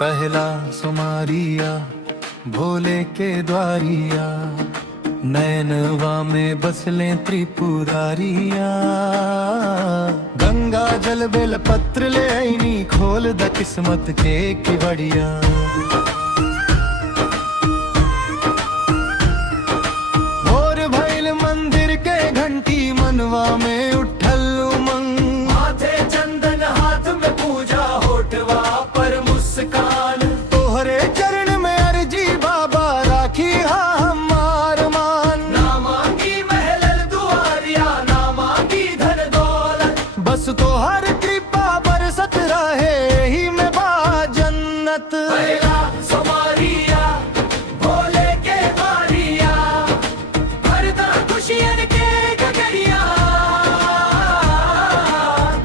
पहला सुमारिया भोले के द्वारिया, नैनवा में बसले त्रिपुरारिया। गंगा जल बेल पत्र ले आईनी, खोल द किस्मत के किवड़िया। और भैल मंदिर के घंटी, मनवा में उठल उमंग। माथे चंदन हाथ में पूजा, होठवा पर मुस्कान। तोहरे चरण में अर्जी बाबा, राखी हा हमार मान। ना मांगी महल दुआरिया, ना मांगी धन दौलत, बस तोहर कृपा बरसत रहे ही में बा जन्नत। पहला सुमारिया भोले के द्वारिया, भरता खुशियन के गगरिया।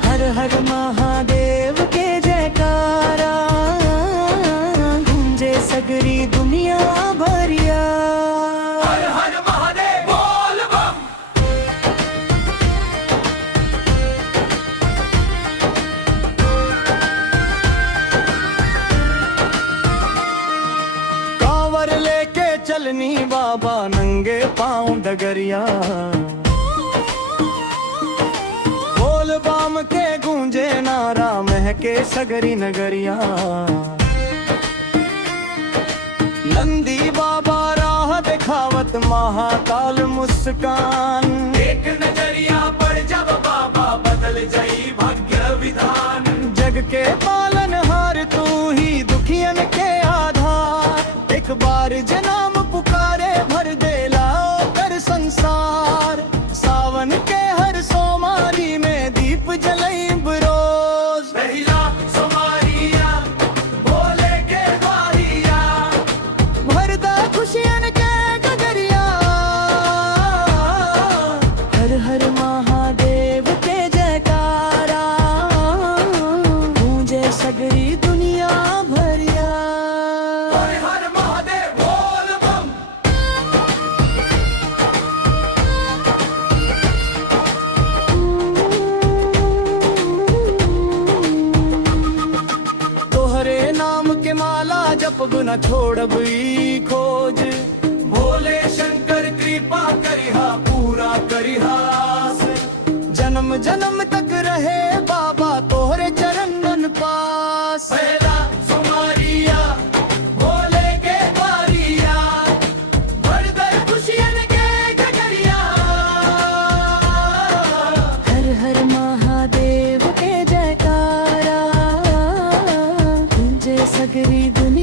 हर हर महादेव के जयकारा, गूंजे सगरी दुनिया भरिया। हर हर महादेव बोल बम। कांवर लेके चलनी बाबा, नंगे पाँव डगरिया। बोल बम के गूंजे नारा, महके सगरी नगरिया। नंदी बाबा राह दिखावत, महाकाल मुस्कान। एक नजरिया पर जब बाबा, बदल जाई भाग्य विधान। जग के पालन हार तू ही, दुखियन के आधार। एक बार जनाम पुकारे, भर देला कर संसार। सावन के हर सोमारी में, दीप जलई बरोज। पहला सोमारिया भोले के द्वारिया, भरदा खुशियन के गगरिया। हर हर महादेव के जयकारा, गूंजे सगरी दुनिया भरिया। हर हर महादेव बोल बम। तोहरे नाम के माला जपब, न छोड़ब ई खोज। भोले शंकर कृपा करिहा, पूरा करिहा आस। जन्म जन्म तक रहे बाबा, तोहरे चरणन पास। पहला सुमारिया भोले के द्वारिया, भर दे खुशियन के गगरिया। हर हर महादेव के जयकारा, गूंजे सगरी दुनिया